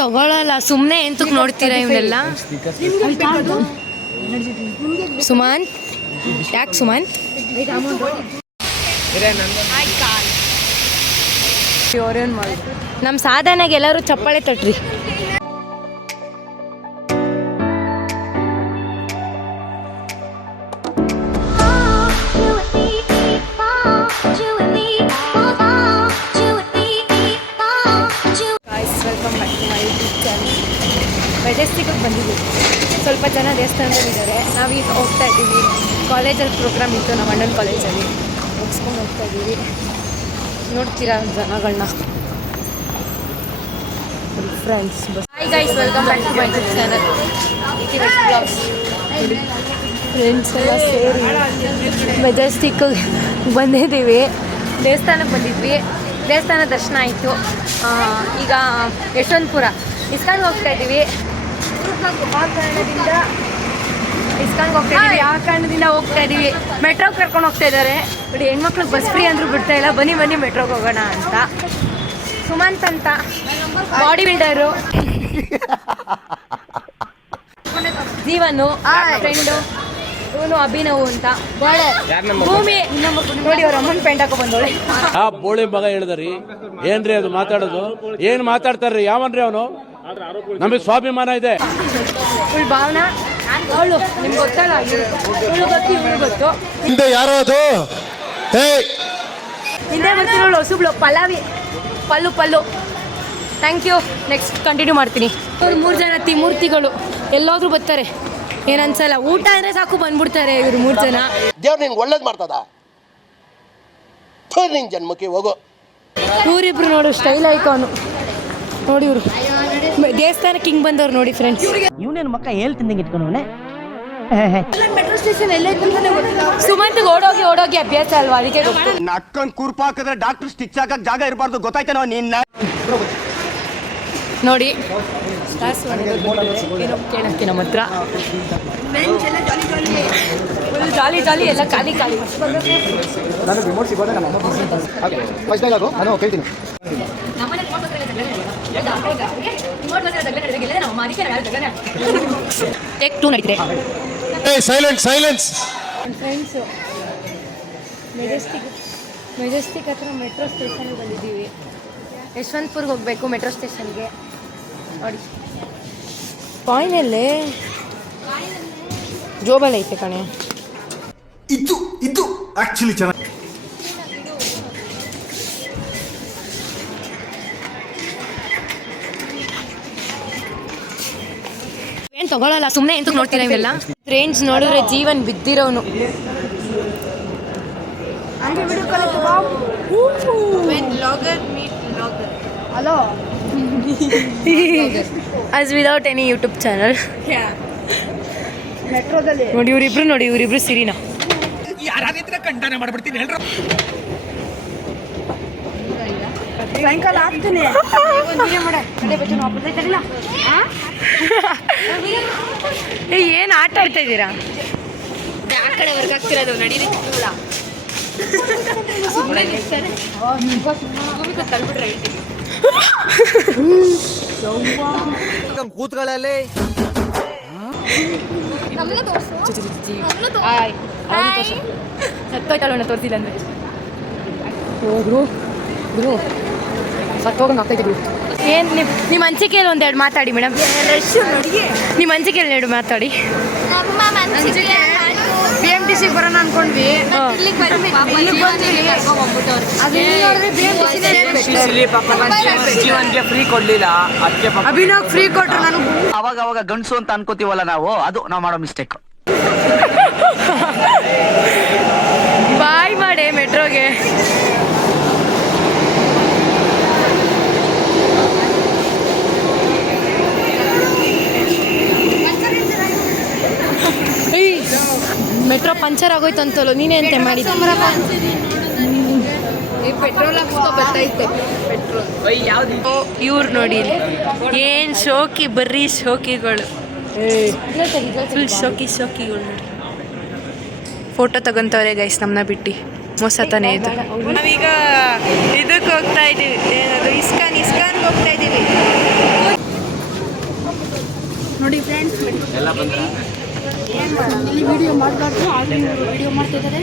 ತಗೊಳಲ್ಲ. ಸುಮ್ಮನೆ ಎಂತಕ್ಕೆ ನೋಡ್ತೀರಾ ಇವನ್ನೆಲ್ಲ ಸುಮಾನ್? ಯಾಕೆ ಸುಮಾನ್? ನಮ್ಮ ಸಾಧನೆಗೆ ಎಲ್ಲರೂ ಚಪ್ಪಾಳೆ ತಟ್ರಿ. ಮೆಜೆಸ್ಟಿಕ್ಗೆ ಬಂದಿದ್ದೀವಿ. ಸ್ವಲ್ಪ ಜನ ದೇವಸ್ಥಾನದಲ್ಲಿದ್ದಾರೆ. ನಾವೀಗ ಹೋಗ್ತಾ ಇದ್ದೀವಿ. ಕಾಲೇಜಲ್ಲಿ ಪ್ರೋಗ್ರಾಮ್ ಇತ್ತು ನಮ್ಮ ಅಣ್ಣನ ಕಾಲೇಜಲ್ಲಿ. ಮುಗಿಸ್ಕೊಂಡು ಹೋಗ್ತಾ ಇದ್ದೀವಿ. ನೋಡ್ತೀರಾ ಜನಗಳನ್ನ friends hi guys welcome back to my channel friends ಎಲ್ಲ ಸೇರಿ ಮೆಜೆಸ್ಟಿಕ್ ಬಂದಿದ್ದೀವಿ. ದೇವಸ್ಥಾನಕ್ಕೆ ಬಂದಿದ್ವಿ. ದೇವಸ್ಥಾನ ದರ್ಶನ ಆಯಿತು. ಈಗ ಯಶವಂತಪುರ. ಇಸ್ಕೊಂಡು ಹೋಗ್ತಾ ಇದ್ದೀವಿ. ಕಾರಣದಿಂದ ಇಸ್ಕಾನ್ಗೆ ಹೋಗ್ತಾ ಇದ್ದೀವಿ. ಆ ಕಾರಣದಿಂದ ಹೋಗ್ತಾ ಇದೀವಿ ಮೆಟ್ರೋಗೆ ಕರ್ಕೊಂಡು ಹೋಗ್ತಾ ಇದ್ದಾರೆ. ಬಟ್ ಹೆಣ್ಮಕ್ಳಿಗೆ ಬಸ್ ಫ್ರೀ ಅಂದ್ರೂ ಬಿಡ್ತಾ ಇಲ್ಲ. ಬನ್ನಿ ಬನ್ನಿ ಮೆಟ್ರೋಗೆ ಹೋಗೋಣ ಅಂತ. ಸುಮಂತ್ ಅಂತ. ಬಾಡಿ ಬಿಲ್ಡರು ಜೀವನು ಫ್ರೆಂಡು ಇವನು ಅಭಿನವ್ ಅಂತ. ಭೂಮಿ ನೋಡಿ ಅವ್ರ ಅಮ್ಮನ ಪೆಂಟ್ ಹಾಕೋ ಬಂದೋಳೆ ಆ ಬೋಳಿ ಮಗ ಹೇಳಿದ್ರಿ. ಏನ್ರಿ ಅದು ಮಾತಾಡೋದು? ಏನ್ ಮಾತಾಡ್ತಾರ್ರಿ? ಯಾವನ್ರಿ ಅವನು? ನಮಗೆ ಸ್ವಾಭಿಮಾನ ಇದೆ. ಇವಳು ಭಾವನಾ? ಅವಳು ನಿಮ್ಗೆ ಗೊತ್ತಲ್ಲ ಇವಳು ಗೊತ್ತು ಇವಳು ಗೊತ್ತು. ಹಿಂದೆ ಯಾರೋ ಅದು ಹೇ! ಹಿಂದೆ ಬರ್ತಿರೋಳು ಹೊಸಬ್ಳು Pallavi Pallu Pallu. Thank you next continue ಮಾಡ್ತೀನಿ. ಅವ್ರು ಮೂರು ಜನ ತಿಮೂರ್ತಿಗಳು ಎಲ್ಲಾದ್ರೂ ಬರ್ತಾರೆ. ಏನನ್ಸಲ್ಲ ಊಟ ಅಂದರೆ ಸಾಕು ಬಂದ್ಬಿಡ್ತಾರೆ ಇವ್ರು ಮೂರು ಜನ. ದೇವ್ರು ನಿಂಗೆ ಒಳ್ಳೇದು ಮಾಡ್ತದ? ನಿನ್ ಜನ್ಮಕ್ಕೆ ಹೋಗು. ಇವರಿಬ್ರು ನೋಡು ಸ್ಟೈಲ್ ಐಕಾನು ನೋಡಿ ಇವರು. ದೇವಸ್ಥಾನಕ್ಕೆ ಹಿಂಗೆ ಬಂದವ್ರು ನೋಡಿ ಫ್ರೆಂಡ್ಸ್ ಇವನೇನು ಮಕ್ಕ ಹೇಳ್ತಿದ್ದಂಗೆ ಇಟ್ಕೊಂಡವನೆ ಮೆಟ್ರೋ ಸ್ಟೇಷನ್ ಎಲ್ಲ ಸುಮಂತ್ ಓಡೋಗಿ ಓಡೋಗಿ ಅಭ್ಯಾಸ ಅಲ್ವಾ? ಅದಕ್ಕೆ ನಕ್ಕನ್ ಕುರ್ಪ ಹಾಕಿದ್ರೆ ಡಾಕ್ಟರ್ ಸ್ಟಿಚ್ ಹಾಕಕ್ ಜಾಗ ಇರಬಾರ್ದು. ಗೊತ್ತಾಯ್ತೇನೋ ನಿನ್ನ? ನೋಡಿ ಕೇಳಕ್ಕೆ ನಮ್ಮ ಹತ್ರ. ಜಾಲಿ ಜಾಲಿ. ಎಲ್ಲ ಖಾಲಿ ಖಾಲಿ. ನಾನು ಕೇಳ್ತೀನಿ. ಟೇಕ್ ಟೂ ನಡೀತಿದೆ. Silent silence friends Majestic Majestic ಹತ್ರ ಮೆಟ್ರೋ ಸ್ಟೇಷನ್ಗೆ ಬಂದಿದ್ದೀವಿ. ಯಶವಂತಪುರ್ಗೆ ಹೋಗಬೇಕು ಮೆಟ್ರೋ ಸ್ಟೇಷನ್ಗೆ ನೋಡಿ. ಕಾಯಿನಲ್ಲೇ ಜೋಬಲ್ ಐತೆ ಕಣೆ. ಇದು ಇದು ಆಕ್ಚುಲಿ ಚೆನ್ನಾಗಿ ಏನು ತಗೊಳಲ್ಲ ಸುಮ್ಮನೆ ಎಂತಕ್ಕೆ ನೋಡ್ತೀರಾ ಇವೆಲ್ಲ? ರೇಂಜ್ ನೋಡಿದ್ರೆ Jeevan ಬಿದ್ದಿರೋನು. As without any YouTube channel ನೋಡಿ ಇವರಿಬ್ರು ನೋಡಿ ಇವರಿಬ್ರು ಸಿರಿನಾ? ಏ ಏನು ಆಟ ಆಡ್ತಾ ಇದ್ದೀರಾ? ಆ ಕಡೆ ವರ್ಗ ಆಗ್ತಿರೋದು ನಡೀರಿ. ಕೂತ್ಗಳಲ್ಲಿ ಸತ್ತೋಯ್ತಲ್ಲ ತೋರಿಸಿಲ್ಲ ಅಂದ್ರೆ. ಹೋಗ್ರು ಗುರು. ಸತ್ತೋಗಂಗೆ ಆಗ್ತೈತೆ ಗುರು. ಏನು ನಿಮ್ಮ ನಿಮ್ಮ ಅನಿಸಿಕೆಯಲ್ಲಿ ಒಂದೆರಡು ಮಾತಾಡಿ ಮೇಡಮ್. ನಿಮ್ಮ ಅನಿಸಿಕೆಯಲ್ಲಿ ಎರಡು ಮಾತಾಡಿ. ಬಿ ಎಂ ಟಿ ಸಿ ಬರೋಣ ಅನ್ಕೊಂಡ್ವಿ. ಜೀವನ್ಗೆ ಫ್ರೀ ಕೊಡ್ಲಿಲ್ಲ. ಅದಕ್ಕೆ ಅಭಿನವ್ ಫ್ರೀ ಕೊಟ್ರು ನನಗೆ. ಅವಾಗ ಅವಾಗ ಗಂಡಸು ಅಂತ ಅನ್ಕೋತೀವಲ್ಲ ನಾವು ಅದು ನಾವು ಮಾಡೋ ಮಿಸ್ಟೇಕ್ ಬಾಯ್ ಮಾಡಿ ಮೆಟ್ರೋಗೆ ಮೆಟ್ರೋ ಪಂಚರ್ ಆಗೋಯ್ತು ಅಂತಲ್ಲ ನೀನೇ ಎಂತ ಮಾಡಿ ಪೆಟ್ರೋಲ್ ಬರ್ತೈತೆ ಇವ್ರು ನೋಡಿ ಏನು ಶೋಕಿ ಬರ್ರಿ ಶೋಕಿಗಳು. ಫುಲ್ ಶೋಕಿ ಶೋಕಿಗಳು ನೋಡಿ. ಫೋಟೋ ತಗೊಂತವ್ರೆ ಗೈಸ್ ನಮ್ಮನ್ನ ಬಿಟ್ಟು. ಮೋಸ ತಾನೇ ಇದು. ನಾವೀಗ ಇದಕ್ಕೆ ಹೋಗ್ತಾ ಇದೀವಿ. ಏನದು ಇಸ್ಕಾನ್ ಇಸ್ಕಾನ್ಗೆ ಹೋಗ್ತಾ ಇದೀವಿ ಇಲ್ಲಿ ವಿಡಿಯೋ ಮಾಡಬಾರ್ದು ಆಲ್ರೆಡಿ ವಿಡಿಯೋ ಮಾಡ್ತಿದ್ದಾರೆ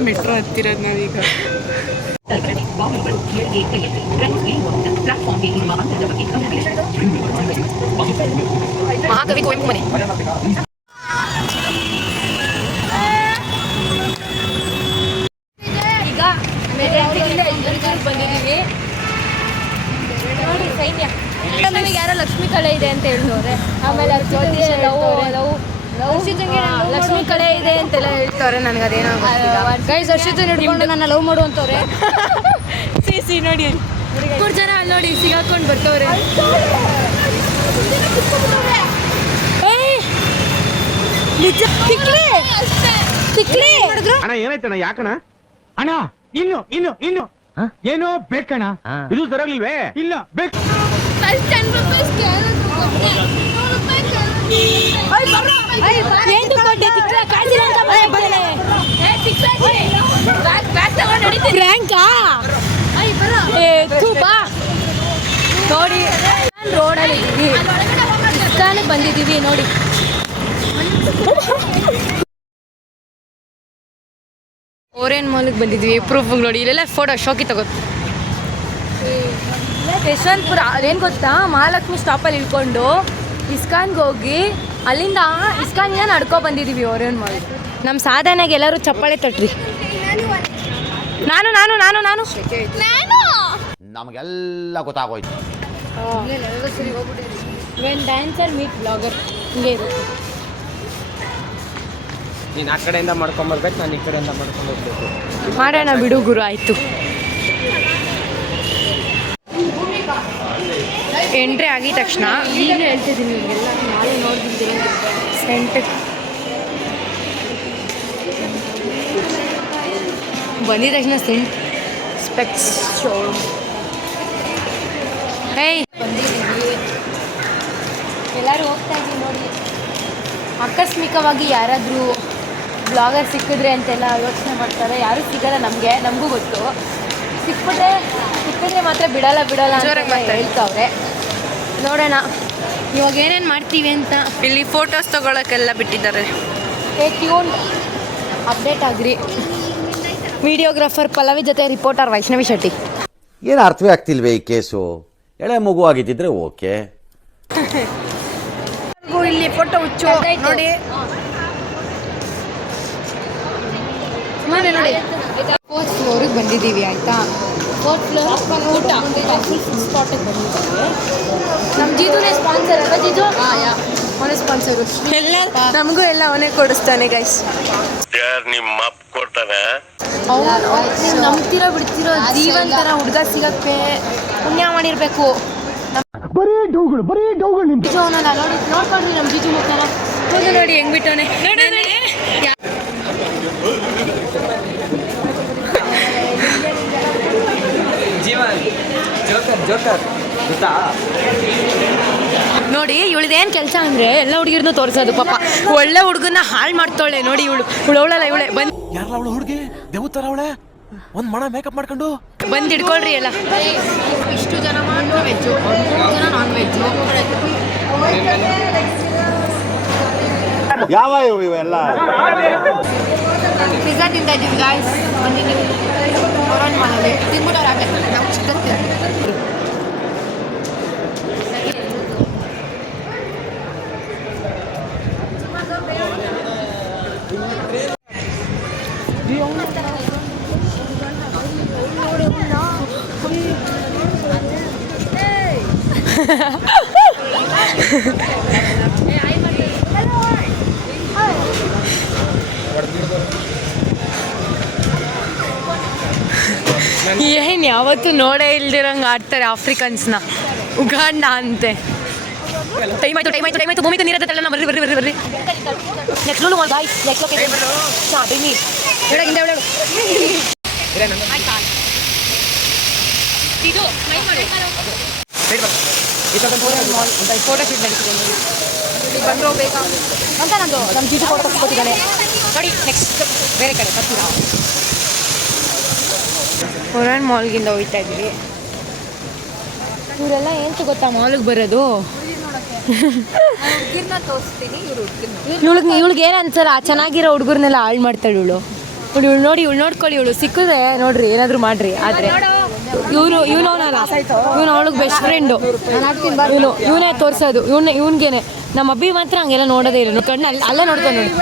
ಮೆಟ್ರೋ ಹತ್ತಿರೋದು ನಾವೀಗ. ಮಹಾಕವಿ ಕುವೆಂಪು ಮನೆ ಲಕ್ಷ್ಮಿ ಕಳೆ ಇದೆ ಅಂತ ಹೇಳ್ತವ್ರೆ. ಆಮೇಲೆ ಜ್ಯೋತಿ ಲವ್ ಲವ್ ಲಕ್ಷ್ಮಿ ಕಳೆ ಇದೆ ಅಂತೆಲ್ಲ ಹೇಳ್ತವ್ರೆ ನನಗೆ ಅದೇನೋ ಗೈಸ್ ಅರ್ಷಿತ್ ಹಿಡ್ಕೊಂಡು ನನ್ನ ಲವ್ ಮಾಡುವಂತವ್ರೆ ಸಿ ಸಿ ನೋಡಿ ಮೂರು ಜನ ಅಲ್ಲಿ ನೋಡಿ ಸಿಗಾಕೊಂಡು ಬರ್ತವ್ರೆ! ನಿಜ ತಿಕ್ಲಿ ತಿಕ್ಲಿ ಅಣ್ಣ ಏನಾಯ್ತಣ್ಣ? ಯಾಕಣ ಅಣ್ಣ ಇನ್ನು ಇನ್ನು ಇನ್ನು. ಏನೋ ಬೇಕಣ್ಣ. ಇದು ಸರಿಯಾಗ್ಲಿಲ್ವೇ? ಇಲ್ಲ ಬೇಕು ನೋಡಿ ರೋಡಲ್ಲಿ ಇದ್ದೀವಿ. ಬಂದಿದ್ದೀವಿ ನೋಡಿ. ಓರೇನ್ ಮಾಲಿಗೆ ಬಂದಿದ್ವಿ ಪ್ರೂಫ್ ನೋಡಿ. ಇಲ್ಲೆಲ್ಲ ಫೋಟೋ ಶೋಕಿ ತಗೋದು ಯಶವಂತಪುರ ಏನು ಗೊತ್ತಾ? ಮಹಾಲಕ್ಷ್ಮಿ ಸ್ಟಾಪಲ್ಲಿ ಇಳ್ಕೊಂಡು ಇಸ್ಕಾನ್ಗೆ ಹೋಗಿ ಅಲ್ಲಿಂದ ಇಸ್ಕಾನಿಂದ ನಡ್ಕೊ ಬಂದಿದ್ದೀವಿ ಓರೇನ್ ಮಾಲ್ ನಮ್ಮ ಸಾಧನೆಗೆ ಎಲ್ಲರೂ ಚಪ್ಪಾಳೆ ತಟ್ರಿ. ನಾನು ನಾನು ನಾನು ನಾನು. ನಮಗೆಲ್ಲ ಗೊತ್ತಾಗೋಯ್ತು. ವೆನ್ ಡ್ಯಾನ್ಸರ್ ಮೀಟ್ ಬ್ಲಾಗರ್ ಹಿಂಗೆ ಇರುತ್ತೆ. ನೀನ್ ಆ ಕಡೆಯಿಂದ ಮಾಡ್ಕೊಂಬರ್ಬೇಕು ನಾನು ಈ ಕಡೆಯಿಂದ ಮಾಡ್ಕೊಂಡು ಹೋಗ್ಬೇಕು. ಮಾಡೋಣ ಬಿಡು ಗುರು ಆಯಿತು. ಎಂಟ್ರಿ ಆಗಿದ ತಕ್ಷಣ ಈಗ ಹೇಳ್ತಿದ್ದೀನಿ ಎಲ್ಲರೂ ನಾಳೆ ಸೆಂಟರ್ ಬಂದಿದ ತಕ್ಷಣ ಸೆಂಟ್ ಸ್ಪೆಕ್ಸ್ ಶೋರೂಮ್ ಬಂದಿದ್ದೀವಿ ಎಲ್ಲರೂ ಹೋಗ್ತಾ ಇದ್ದೀವಿ ನೋಡಿ. ಆಕಸ್ಮಿಕವಾಗಿ ಯಾರಾದರೂ ಬ್ಲಾಗರ್ ಸಿಕ್ಕಿದ್ರೆ ಅಂತೆಲ್ಲ ಯೋಚನೆ ಮಾಡ್ತಾರೆ. ಯಾರೂ ಸಿಗಲ್ಲ ನಮಗೆ ನಮಗೂ ಗೊತ್ತು. ಸಿಕ್ಬಿಟ್ರೆ ಸಿಕ್ಕಿದ್ರೆ ಮಾತ್ರ ಬಿಡಲ್ಲ ಬಿಡಲ್ಲ ಅಂತ ಹೇಳ್ತಾವ್ರೆ. ನೋಡೋಣ. ಇವಾಗ ಏನೇನು ಮಾಡ್ತೀವಿ ಅಂತ. ಇಲ್ಲಿ ಫೋಟೋಸ್ ತೊಗೊಳಕ್ಕೆಲ್ಲ ಬಿಟ್ಟಿದ್ದಾರೆ. ಟ್ಯೂನ್ ಅಪ್ಡೇಟ್ ಆಗ್ರಿ. ವಿಡಿಯೋಗ್ರಾಫರ್ ಪಲ್ಲವಿ ಜೊತೆ ರಿಪೋರ್ಟರ್ ವೈಷ್ಣವಿ ಶೆಟ್ಟಿ. ಏನು ಅರ್ಥವೇ ಆಗ್ತಿಲ್ವೇ ಈ ಕೇಸು? ಎಳೆ ಮಗು ಆಗಿದ್ದಿದ್ರೆ ಓಕೆ. ಇಲ್ಲಿ ಫೋಟೋ ಹುಚ್ಚು. ನೋಡಿ. ಸುಮ್ಮನೆ ನೋಡಿ. ಬಂದಿದ್ದೀವಿ ಆಯಿತಾ? ಫ್ಲೋರ್ ಊಟ ಫುಲ್ ಸ್ಪಾಟಿಗೆ ಬಂದಿದ್ದೀವಿ ನಮ್ಮ ಜೀಜುನೇ ಸ್ಪಾನ್ಸರ್ ಅಲ್ವಾ ಜೀಜು ಅವನೇ ಸ್ಪಾನ್ಸರ್ ಎಲ್ಲ ನಮಗೂ ಎಲ್ಲ ಅವನೇ ಕೊಡಿಸ್ತಾನೆ ಗೈಸ್ ನಿಮ್ಮ ಅಪ್ಪ ಕೊಡ್ತಾನೆ? ನೀವು ನಂಬ್ತಿರೋ ಬಿಡ್ತಿರೋ ಜೀವನ್ ಥರ ಹುಡುಗ ಸಿಗಕ್ಕೆ ಪುಣ್ಯ ಮಾಡಿರ್ಬೇಕು. ಬರೀ ಡೌಗಳು ಬರೀ ಡೌಗಳು ಅವನಲ್ಲ ನೋಡಿ ನೋಡ್ಕೊಂಡ್ರಿ ನಮ್ಮ ಜೀಜು ಮುಖನ. ಹೌದು ನೋಡಿ ಹೆಂಗ್ ಬಿಟ್ಟವನೆ? ನೋಡಿ ನೋಡಿ ನೋಡಿ ಇವಳಿದೇನು ಕೆಲಸ ಅಂದರೆ ಎಲ್ಲ ಹುಡುಗಿರ್ನು ತೋರಿಸೋದು ಪಾಪ. ಒಳ್ಳೆ ಹುಡುಗನ ಹಾಳು ಮಾಡ್ತಾಳೆ. ನೋಡಿ ಇವಳು ಇವಳು ಅವಳಲ್ಲ ಇವಳೆ. ಬಂದು ಯಾರಲ್ಲ ಅವಳು ಹುಡುಗಿ? ದೇವತರ ಅವಳೆ? ಒಂದು ಮಣ ಮೇಕಪ್ ಮಾಡ್ಕೊಂಡು? ಬಂದು ಹಿಡ್ಕೊಳ್ರಿ ಎಲ್ಲ. ಇಷ್ಟು ಜನ ವೆಜ್ಜು ಜನ ನಾನ್ ವೆಜ್ಜು ಯಾವ ಇವೆಲ್ಲ? ಪಿಜ್ಜಾ ತಿಂತಾ ಇದ್ದೀವಿ ಗಾಯ್ಸ್ ತಿನ್ಬಿಟ್ಟವ್ರು ಆಗಲ್ಲ ನಾವು ಚಿಕನ್ ಏನು ನೋಡೇ ಇಲ್ದಿರಂಗೆ ಆಡ್ತಾರೆ ಆಫ್ರಿಕನ್ಸ್ನ ಉಗಾಂಡ ಅಂತೆ. ಟೈಮ್ ಆಯ್ತು ಟೈಮ್ ಆಯ್ತು ಟೈಮ್ ಆಯ್ತು. ಭೂಮಿಗೆ ನೀರದ ತಳ್ಳನ ಬರ್ರಿ ಬರ್ರಿ ಬರ್ರಿ. ಬರ್ರಿ ನೆಕ್ಸ್ಟ್ ನೋಡು ಬಾಯ್. ನೆಕ್ಸ್ಟ್ ಲೊಕೇಶನ್ ಚಾ ಬನ್ನಿ ಒಳಗಿಂದ ಒಳಗೆ ಇದು ಫೋಟೋ ಶೂಟ್ ನಡೀತಿದೆ ಬಂದು ಬೇಗ. ಅಂತ ನಂದು ನಮ್ಮ ಜೀಜು ಫೋಟೋ ಕೊಟ್ಟಿದ್ದಾನೆ ನೋಡಿ ನೆಕ್ಸ್ಟ್ ಬೇರೆ ಕಡೆ ಬರ್ತೀರಾ? ಒರಾನ್ ಮಾಲ್ಗಿಂದ ಹೋಗ್ತಾ ಇದ್ವಿ ಇವರೆಲ್ಲ ಏನು ಗೊತ್ತಾ ಮಾಲ್ಗೆ ಬರೋದು? ಇವಳಿಗೆ ಇವಳಿಗೆ ಏನು ಅನ್ಸಲ್ಲ? ಚೆನ್ನಾಗಿರೋ ಹುಡುಗರ್ನೆಲ್ಲ ಹಾಳು ಮಾಡ್ತಾಳೆ ಇವಳು. ಇವಳು ಇವಳು ನೋಡಿ ಇವಳು ನೋಡ್ಕೊಳ್ಳಿ ಇವಳು ಸಿಕ್ಕಿದ್ರೆ ನೋಡ್ರಿ ಏನಾದರೂ ಮಾಡ್ರಿ ಆದರೆ. ಇವರು ಇವನು ಅವನಲ್ಲ ಇವನು ಅವಳಿಗೆ ಬೆಸ್ಟ್ ಫ್ರೆಂಡು ಇವನು ಇವನೇ ತೋರಿಸೋದು. ಇವನ್ ಇವನ್ಗೇನೆ. ನಮ್ಮ ಅಬ್ಬಿ ಮಾತ್ರ ಹಂಗೆಲ್ಲ ನೋಡೋದೇ ಇಲ್ಲ. ಕಣ್ಣು ಅಲ್ಲ ಅಲ್ಲ ನೋಡ್ಕೊಂಡು ನೋಡಿ.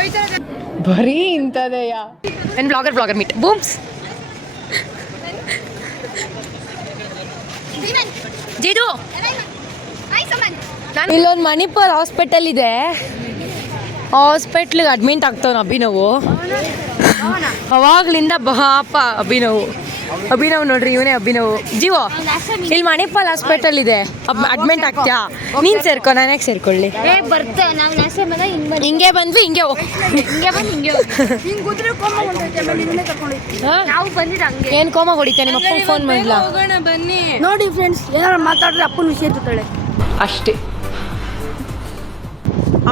ಬರೀ ಇಂಥದೆಯ? ನನ್ನ ಬ್ಲಾಗರ್ ಬ್ಲಾಗರ್ ಮೀಟ್ ಬೂಮ್ಸ್ ಜಿದು ಇಲ್ಲೊಂದು ಮಣಿಪುರ್ ಹಾಸ್ಪಿಟಲ್ ಇದೆ. ಹಾಸ್ಪಿಟ್ಲಿಗೆ ಅಡ್ಮಿಂಟ್ ಆಗ್ತಾವ ಅಭಿನವು. ಅವಾಗ್ಲಿಂದ ಬಾಪ ಅಭಿನವು. ಅಭಿನವ್ ನೋಡ್ರಿ ಇವನೇ ಅಭಿನವ್. ಜೀವೋ ಇಲ್ಲಿ ಮಣಿಪಾಲ್ ಹಾಸ್ಪಿಟಲ್ ಇದೆ. ಅಡ್ಮಿಟ್ ಆಗ್ತೀಯಾ? ನೀನ್ ಸೇರ್ಕೊ ನಾನು ಯಾಕೆ ಸೇರ್ಕೊಳ್ಳಿ ಹಿಂಗ್ ಬಂದ್ವಿ. ಹಿಂಗೆ ಏನ್ ಕೋಮ ಹೊಡಿತಾ ನಿಮ್ಮ ಅಪ್ಪ ಫೋನ್ ಮಾಡಿಲ್ಲ ನೋಡಿ ಫ್ರೆಂಡ್ಸ್ ಏನಾದ್ರು ಮಾತಾಡಿದ್ರೆ ಅಪ್ಪನ ವಿಷಯ ಇರ್ತಾಳೆ ಅಷ್ಟೇ.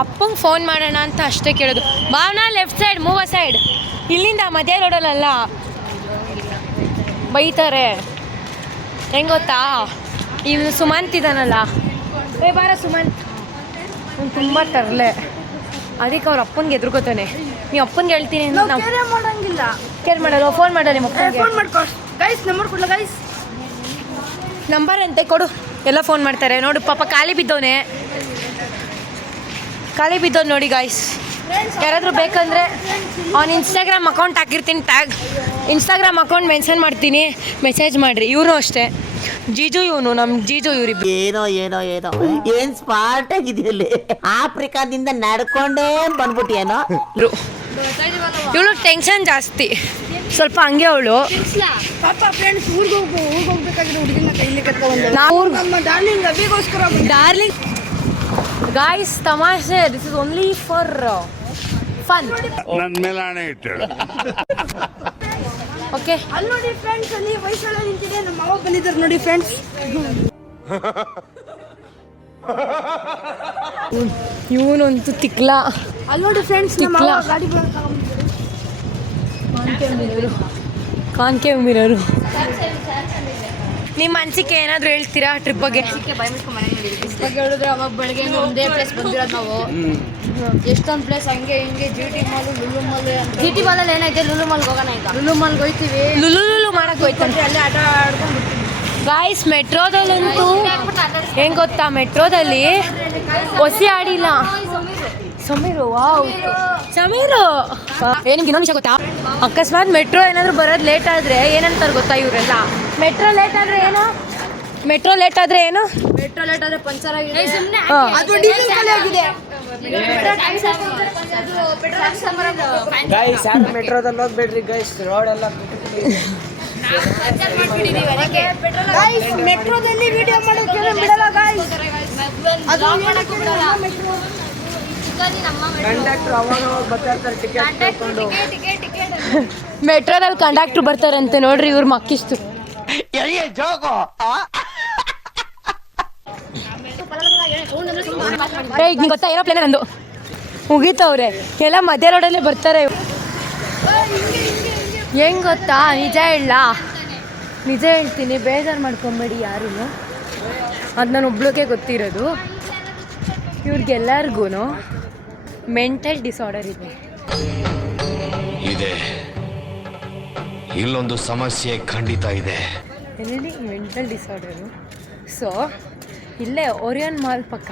ಅಪ್ಪಂಗೆ ಫೋನ್ ಮಾಡೋಣ ಅಂತ ಅಷ್ಟೇ ಕೇಳೋದು. Bhavana left side move side ಇಲ್ಲಿಂದ ಮಧ್ಯ ರೋಡಲ್ಲ ಬೈತಾರೆ. ಹೆಂಗೆ ಗೊತ್ತಾ? ಇವನು ಸುಮಂತ್ ಇದಾನಲ್ಲ. ಏ ಬಾರ ಸುಮಂತ್. ಅವ್ನು ತುಂಬ ತರಲೆ. ಅದಕ್ಕೆ ಅವ್ರ ಅಪ್ಪನಿಗೆ ಎದುರ್ಕೋತಾನೆ. ನೀವು ಅಪ್ಪನಿಗೆ ಹೇಳ್ತೀನಿ ನಾವು ಮಾಡಂಗಿಲ್ಲ. ಕೇರ್ ಮಾಡಲ್ಲ. ಫೋನ್ ಮಾಡಲ್ಲ ನಿಮ್ಮ ಫೋನ್ ಮಾಡ್ಕೊ. ಗೈಸ್ ನಂಬರ್ ಗೈಸ್ ನಂಬರ್ ಅಂತೆ ಕೊಡು. ಎಲ್ಲ ಫೋನ್ ಮಾಡ್ತಾರೆ. ನೋಡು ಪಾಪ ಖಾಲಿ ಬಿದ್ದವನೆ. ಖಾಲಿ ಬಿದ್ದವ್ ನೋಡಿ ಗಾಯ್ಸ್ ಯಾರಾದರೂ ಬೇಕಂದ್ರೆ ಅವ್ನ ಇನ್ಸ್ಟಾಗ್ರಾಮ್ ಅಕೌಂಟ್ ಹಾಕಿರ್ತೀನಿ ಟ್ಯಾಗ್ ಇನ್ಸ್ಟಾಗ್ರಾಮ್ ಅಕೌಂಟ್ ಮೆನ್ಷನ್ ಮಾಡ್ತೀನಿ. ಮೆಸೇಜ್ ಮಾಡಿರಿ. ಇವರು ಅಷ್ಟೇ. ಜೀಜು ಇವನು ನಮ್ಮ ಜೀಜು ಇವ್ರಿ ಏನೋ ಏನೋ ಏನೋ. ಏನ್ ಸ್ಮಾರ್ಟ್ ಆಗಿದೆಯಲ್ಲಿ ಆಫ್ರಿಕಾದಿಂದ ನಡ್ಕೊಂಡೇ ಬಂದ್ಬಿಟ್ಟಿಯೇನೋ? ಇವಳು ಟೆನ್ಷನ್ ಜಾಸ್ತಿ. ಸ್ವಲ್ಪ ಹಂಗೆ ಅವಳು. ಡಾರ್ಲಿಂಗ್ ಗಾಯ್ಸ್ ತಮಾಷೆ. This is only for fun ನನ್ನ ಮೇಲೆ ಹಣೆ ಇಟ್ಟು ಓಕೆ ಅಲ್ಲಿ ನೋಡಿ ಫ್ರೆಂಡ್ಸ್ ಅಲ್ಲಿ ವಯಸ್ಸೆಲ್ಲ ನಿಂತಿದೆ ನಮ್ಮ ಮಾವ ಬಂದಿದ್ದಾರೆ ನೋಡಿ ಫ್ರೆಂಡ್ಸ್ ಇವನಂತೂ ತಿಕ್ಲ. ಅಲ್ಲಿ ನೋಡಿ ಫ್ರೆಂಡ್ಸ್ ನಮ್ಮ ತಿಕ್ಲ. ಅವ್ವ ಗಾಡಿ ಕಾನ್ಕೆ ಮಿರರು ನಿಮ್ಮ ಅನಿಸಿಕೆ ಏನಾದರೂ ಹೇಳ್ತೀರಾ ಟ್ರಿಪ್ ಬಗ್ಗೆ? ಬಗ್ಗೆ ಹೇಳಿದ್ರೆ ಅವಾಗ ಬೆಳಗ್ಗೆ ಒಂದೇ ಪ್ಲೇಸ್ ಬಂದಿರೋದು ನಾವು. ಎಷ್ಟೊಂದು ಪ್ಲೇಸ್ ಹಂಗೆ ಹಿಂಗೆ G T mall Lulu mall G T ಮಾಲಲ್ಲಿ ಏನೈತೆ ಲುಲು ಮಾಲ್ಗೆ ಹೋಗೋಣ ಈಗ. ಲುಲು ಮಾಲ್ಗೆ ಹೋಯ್ತೀವಿ. ಲುಲು ಲುಲು ಮಾಡಕ್ ಹೋಯ್ತಾನೆ. ಅಲ್ಲಿ ಆಟ ಆಡ್ಕೊಂಡು ಗಾಯ್ಸ್ ಮೆಟ್ರೋದಲ್ಲಂತೂ ಹೆಂಗ್ ಗೊತ್ತಾ? ಮೆಟ್ರೋದಲ್ಲಿ ಹೊಸಿ ಆಡಿಲ್ಲ. ಸಮೀರು ವಾವ್. ಸಮೀರು. ಏನಿಗೆ ಇನ್ನೊಂದು ವಿಷಯ ಗೊತ್ತಾ? ಅಕಸ್ಮಾತ್ ಮೆಟ್ರೋ ಏನಾದರೂ ಬರೋದು ಲೇಟ್ ಆದರೆ ಏನಂತಾರೆ ಗೊತ್ತಾ ಇವರೆಲ್ಲ? ಮೆಟ್ರೋ ಲೇಟ್ ಆದರೆ ಏನು? ಮೆಟ್ರೋ ಲೇಟ್ ಆದರೆ ಏನು? ಮೆಟ್ರೋ ಲೇಟ್ ಆದ್ರೆ ಪಂಚರ್ ಆಗಿದೆ. ಆಗಿದೆ. ಮೆಟ್ರೋದಲ್ಲಿ ಹೋಗ್ಬೇಡ್ರಿ ಗೈಸ್ ರೋಡ್ ಎಲ್ಲ ಗೈಸ್ ಮೆಟ್ರೋದಲ್ಲಿ ವಿಡಿಯೋ ಮಾಡೋಕೆ ಬಿಡಲ್ಲ ಗೈಸ್ ಅದು ಕಂಡಕ್ಟರ್ ಅವಾಗ ಬರ್ತಾ ಇರ್ತಾರೆ ಟಿಕೆಟ್ ತಗೊಂಡು ಮೆಟ್ರೋದಲ್ಲಿ ಕಂಡಕ್ಟ್ರು ಬರ್ತಾರಂತೆ ನೋಡ್ರಿ ಇವ್ರ ಮಕ್ಕಿಸ್ತು ಗೊತ್ತಾ ಈಗ ನಿಂಗೆ ಗೊತ್ತಾ? ಏರೋಪ್ಲೇನ್ ನಂದು. ಮುಗೀತವ್ರೆ ಎಲ್ಲ ಮಧ್ಯ ರೋಡಲ್ಲೇ ಬರ್ತಾರೆ ಹೆಂಗ್ ಗೊತ್ತಾ? ನಿಜ ಹೇಳ. ನಿಜ ಹೇಳ್ತೀನಿ. ಬೇಜಾರು ಮಾಡ್ಕೊಂಬೇಡಿ ಯಾರೂ? ಅದು ನಾನು ಒಬ್ಳಿಗೆ ಗೊತ್ತಿರೋದು. ಇವ್ರಿಗೆಲ್ಲರಿಗೂ ಮೆಂಟಲ್ ಡಿಸಾರ್ಡರ್ ಇದೆ. ಇದೆ. ಇಲ್ಲೊಂದು ಸಮಸ್ಯೆ ಖಂಡಿತ ಇದೆ. ಎಲ್ಲಿ ಮೆಂಟಲ್ ಡಿಸಾರ್ಡರು? ಸೊ ಇಲ್ಲೇ ಓರಿಯನ್ ಮಾಲ್ ಪಕ್ಕ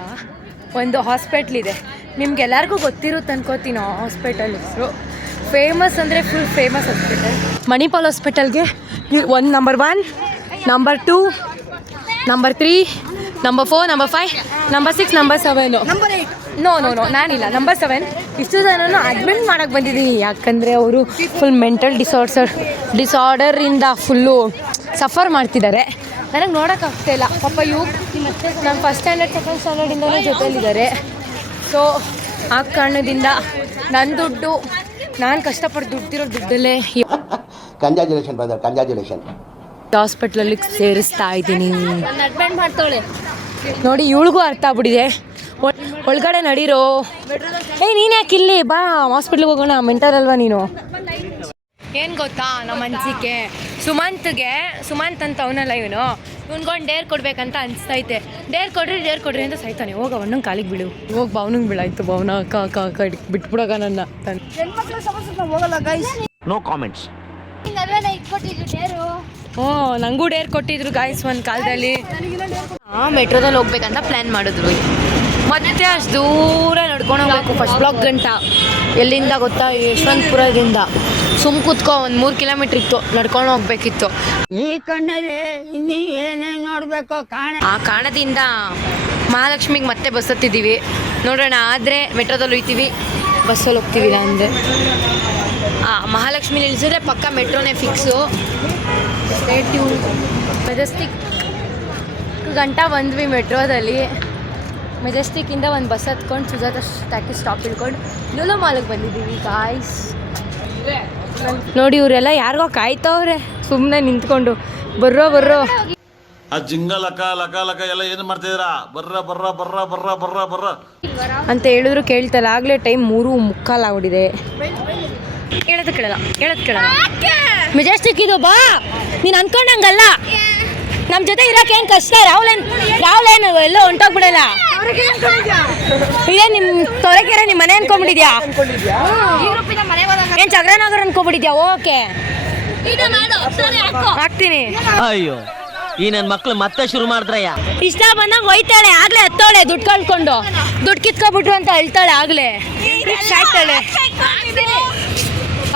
ಒಂದು ಹಾಸ್ಪಿಟ್ಲ್ ಇದೆ. ನಿಮ್ಗೆಲ್ಲರಿಗೂ ಗೊತ್ತಿರುತ್ತೆ ಅನ್ಕೋತೀನಿ ಆ ಹಾಸ್ಪಿಟಲ್ ಹೆಸರು. ಫೇಮಸ್ ಅಂದರೆ ಫುಲ್ ಫೇಮಸ್ ಹಾಸ್ಪಿಟಲ್ ಮಣಿಪಾಲ್ ಹಾಸ್ಪಿಟಲ್ಗೆ ಒಂದು number one number two number three number four number five number six number seven no no no ನಾನಿಲ್ಲ ನಂಬರ್ ಸೆವೆನ್ ಇಷ್ಟು ಜನನು ಅಡ್ಮಿಟ್ ಮಾಡೋಕ್ಕೆ ಬಂದಿದ್ದೀನಿ. ಯಾಕಂದರೆ ಅವರು ಫುಲ್ ಮೆಂಟಲ್ ಡಿಸಾರ್ಡ್ಸರ್ ಡಿಸಾರ್ಡರಿಂದ ಫುಲ್ಲು ಸಫರ್ ಮಾಡ್ತಿದ್ದಾರೆ. ನನಗೆ ನೋಡೋಕ್ಕಾಗ್ತಾ ಇಲ್ಲ. ಪಾಪ ಯು ನಾನು ಫಸ್ಟ್ ಸ್ಟ್ಯಾಂಡರ್ಡ್ ಸೆಕೆಂಡ್ ಸ್ಟ್ಯಾಂಡರ್ಡಿಂದಲೇ ಜೊತೆಯಲ್ಲಿದ್ದಾರೆ. ಸೊ ಆ ಕಾರಣದಿಂದ ನನ್ನ ದುಡ್ಡು ನಾನು ಕಷ್ಟಪಟ್ಟು ದುಡ್ಡಿರೋ ದುಡ್ಡಲ್ಲೇ ಕಂಜಾಜುಲೇಷನ್ ಬ್ರದರ್ ಕಂಜಾಜುಲೇಷನ್ ಹಾಸ್ಪಿಟ್ಲಲ್ಲಿ ಸೇರಿಸ್ತಾ ಇದ್ದೀನಿ. ನೋಡಿ ಇವಳಿಗೂ ಅರ್ಥ ಆಗ್ಬಿಟ್ಟಿದೆ. ಒಳ್- ಒಳಗಡೆ ನಡೀರೋ. ಏ ನೀನು ಯಾಕೆ ಇಲ್ಲಿ? ಬಾ ಹಾಸ್ಪಿಟ್ಲಿಗೆ ಹೋಗೋಣ ಮೆಂಟರ್ ಅಲ್ವಾ ನೀನು? ಏನು ಗೊತ್ತಾ ನಮ್ಮ ಅನ್ಸಿಕೆ? ಸುಮಂತ್ಗೆ ಸುಮಂತ್ ಅಂತ ಅವನಲ್ಲ ಇವನು? ಇವ್ನ್ಗೊಂಡು ಡೇರ್ ಕೊಡ್ಬೇಕಂತ ಅನ್ಸ್ತೈತೆ. ಡೇರ್ ಕೊಡ್ರಿ ಡೇರ್ ಕೊಡ್ರಿ ಅಂತ ಸಾಯ್ತಾನೆ. ಹೋಗ ಅವನಂಗೆ ಕಾಲಿಗೆ ಬಿಡು. ಹೋಗಿ ಬವನಿಗೆ ಬಿಡಾಯ್ತು ಬವನ ಅಕ್ಕ ಅಕ್ಕ ಅಕ್ಕ ಬಿಟ್ಬಿಡೋಗ ನನ್ನ. ನೋ ಕಾಮೆಂಟ್ಸ್ ಹಿಂಗಲ್ವೇನ ಇಟ್ಕೊಟ್ಟಿದ್ರು ಡೇರು. ಹ್ಞೂ ನಂಗೂ ಡೇರ್ ಕೊಟ್ಟಿದ್ರು ಗಾಯ್ಸ್ ಒಂದು ಕಾಲದಲ್ಲಿ. ಹಾಂ ಮೆಟ್ರೋದಲ್ಲಿ ಹೋಗ್ಬೇಕಂತ ಪ್ಲ್ಯಾನ್ ಮಾಡಿದ್ರು. ಮತ್ತೆ ಅಷ್ಟು ದೂರ ನಡ್ಕೊಂಡು ಹೋಗ್ಬೇಕು ಫಸ್ಟ್ ಬ್ಲಾಕ್ ಗಂಟ. ಎಲ್ಲಿಂದ ಗೊತ್ತಾ? ಯಶವಂತಪುರದಿಂದ. ಸುಮ್ ಕೂತ್ಕೊ ಒಂದು ಮೂರು ಕಿಲೋಮೀಟರ್ ಇತ್ತು ನಡ್ಕೊಂಡು ಹೋಗ್ಬೇಕಿತ್ತು. ಈ ಕಣ್ಣಲ್ಲಿ ಇನ್ನೀ ಏನೇ ನೋಡಬೇಕು ಕಾಣ ಆ ಕಾಣದಿಂದ ಮಹಾಲಕ್ಷ್ಮಿಗೆ ಮತ್ತೆ ಬಸ್ ಹತ್ತಿದ್ದೀವಿ ನೋಡೋಣ ಆದರೆ ಮೆಟ್ರೋದಲ್ಲಿ ಹೋಗ್ತೀವಿ ಬಸ್ಸಲ್ಲಿ ಹೋಗ್ತೀವಿ ಅಂದರೆ. ಆ ಮಹಾಲಕ್ಷ್ಮಿ ನಿಲ್ಸಿದ್ರೆ ಪಕ್ಕ ಮೆಟ್ರೋನೇ ಫಿಕ್ಸು ಮೆಜೆಸ್ಟಿಕ್ ಗಂಟ ಬಂದ್ವಿ ಮೆಟ್ರೋದಲ್ಲಿ ಮೆಜೆಸ್ಟಿಕ್ಕಿಂದ ಒಂದು ಬಸ್ ಹತ್ಕೊಂಡು ಸುಜಾತ ಟ್ಯಾಕ್ಸಿ ಸ್ಟಾಪ್ ಇಳ್ಕೊಂಡು ಲೂಲೋ ಮಾಲಿಗೆ ಬಂದಿದ್ದೀವಿ ಗಾಯ್ಸ್ ನೋಡಿ ಇವರೆಲ್ಲ ಯಾರಿಗೋ ಕಾಯ್ತವ್ರೆ. ಸುಮ್ಮನೆ ನಿಂತ್ಕೊಂಡು. ಬರ್ರೋ ಬರ್ರೋ. ಆ ಜಿಂಗ ಲಕ ಲಕ ಲಕ ಎಲ್ಲ ಏನು ಮಾಡ್ತಿದ್ದೀರಾ? ಬರ್ರ ಬರ್ರ ಬರ್ರ ಬರ್ರ ಬರ್ರ ಬರ್ರ. ಅಂತ ಹೇಳಿದ್ರು ಕೇಳ್ತಲ್ಲ. ಆಗಲೇ ಟೈಮ್ ಮೂರು ಮುಕ್ಕಾಲು ಆಗ್ಬಿಟ್ಟಿದೆ. ಹೇಳೋದು ಕೇಳಲ್ಲ ಹೇಳೋದು ಕೇಳಲ್ಲ. ಮೆಜೆಸ್ಟಿಕ್ ಇದು ಬಾ. ನೀನು ಅನ್ಕೊಂಡಂಗಲ್ಲ. ನಮ್ಮ ಜೊತೆ ಇರೋಕೆ ಏನು ಕಷ್ಟ? ರಾಹುಲೇನ್ ರಾಹುಲೇನು ಎಲ್ಲೋ ಹೊಂಟೋಗ್ಬಿಡಲ್ಲ. ಇದೇ ನಿಮ್ಮ ತೊರೆಕೆರೆ ನಿಮ್ಮ ಮನೆ ಅನ್ಕೊಂಡ್ಬಿಟ್ಟಿದ್ಯಾ? ಏನು ಚಕ್ರನಗರ ಅನ್ಕೊಂಡ್ಬಿಟ್ಟಿದ್ಯಾ? ಓಕೆ. ಹಾಕ್ತೀನಿ. ಅಯ್ಯೋ ಈ ನನ್ನ ಮಕ್ಳು ಮತ್ತೆ ಶುರು ಮಾಡಿದ್ರಯ್ಯ. ಇಷ್ಟ ಬಂದಂಗೆ ಒಯ್ತಾಳೆ ಆಗ್ಲೇ ಹತ್ತೋಳೆ ದುಡ್ಡು ಕಳ್ಕೊಂಡು. ದುಡ್ಡು ಕಿತ್ಕೊಬಿಟ್ರು ಅಂತ ಹೇಳ್ತಾಳೆ ಆಗ್ಲೇ. ಸಾಯ್ತಾಳೆ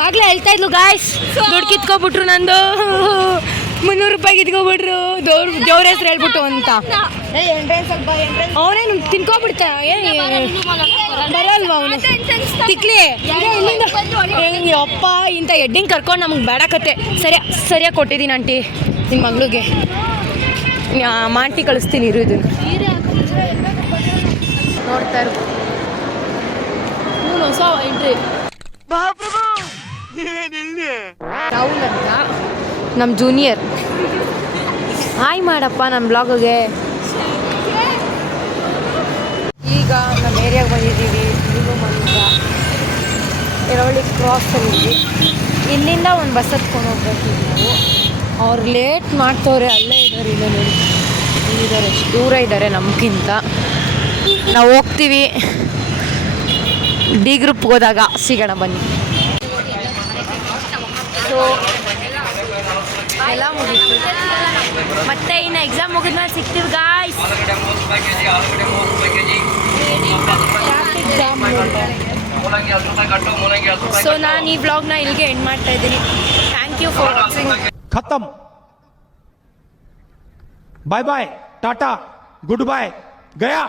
ಆಗ್ಲೇ ಹೇಳ್ತಾ ಇದ್ಲು ಗಾಯ್ಸ್ ದುಡ್ಡು ಕಿತ್ಕೊಬಿಟ್ರು ನಂದು. ಮುನ್ನೂರು ರೂಪಾಯಿ ಕಿತ್ಕೊಬಿಟ್ರು. ದೇವ್ರ ದೇವ್ರ ಹೆಸ್ರು ಹೇಳ್ಬಿಟ್ಟು ಅಂತ. ಅವನೇನು ತಿನ್ಕೊಬಿಡ್ತಾನ ಏನು ಬರಲ್ವ ಅವನು? ತಿಕ್ಲಿ. ಅಪ್ಪ ಇಂಥ ಎಡ್ಡಿಂಗ್ ಕರ್ಕೊಂಡು ನಮ್ಗೆ ಬೇಡಕತ್ತೆ. ಸರಿ ಸರಿಯಾ ಸರಿಯಾಗಿ ಕೊಟ್ಟಿದ್ದೀನಿ ಆಂಟಿ ನಿಮ್ಮ ಮಗಳಿಗೆ. ಮಾಂಟಿ ಕಳಿಸ್ತೀನಿ ಇರು ಇದನ್ನು. ನೋಡ್ತಾ ಇರು. ಹೊಸ ಎಂಟ್ರಿ ರಾಹುಲ್ ಅಂತ ನಮ್ಮ ಜೂನಿಯರ್ ಹಾಯ್ ಮಾಡಪ್ಪ ನಮ್ಮ ಬ್ಲಾಗ್ಗೆ ಈಗ ನಮ್ಮ ಏರಿಯಾಗೆ ಬಂದಿದ್ದೀವಿ. ನೀವು ಮನೆಯಿಂದ ಎರವಳ್ಳಿ ಕ್ರಾಸಲ್ಲಿ ಇಲ್ಲಿಂದ ಒಂದು ಬಸ್ ಹತ್ಕೊಂಡು ಹೋಗ್ಬೇಕು ನಾವು. ಅವ್ರು ಲೇಟ್ ಮಾಡ್ತವ್ರೆ ಅಲ್ಲೇ ಇದ್ದಾರೆ ಇಲ್ಲ ನೋಡಿ. ಇದ್ದಾರೆ ದೂರ ಇದ್ದಾರೆ ನಮಗಿಂತ. ನಾವು ಹೋಗ್ತೀವಿ. ಡಿ ಗ್ರೂಪ್ಗೆ ಹೋದಾಗ ಸಿಗೋಣ ಬನ್ನಿ. ಆಯಿತು ಎಲ್ಲ ಮುಗೀತು. ಮತ್ತೆ ಇನ್ನು ಎಕ್ಸಾಮ್ ಮುಗಿದ್ಮೇಲೆ ಸಿಕ್ತಿವಿ ಗಾಯ್ಸ್ ಸೊ ನಾನು ಈ ಬ್ಲಾಗ್ನ ಇಲ್ಲಿಗೆ ಎಂಡ್ ಮಾಡ್ತಾ ಇದ್ದೀನಿ. ಥ್ಯಾಂಕ್ ಯು ಫಾರ್ ವಾಚಿಂಗ್ ಖತಮ್. ಬಾಯ್ ಬಾಯ್ ಟಾಟಾ ಗುಡ್ ಬಾಯ್ ಗಯಾ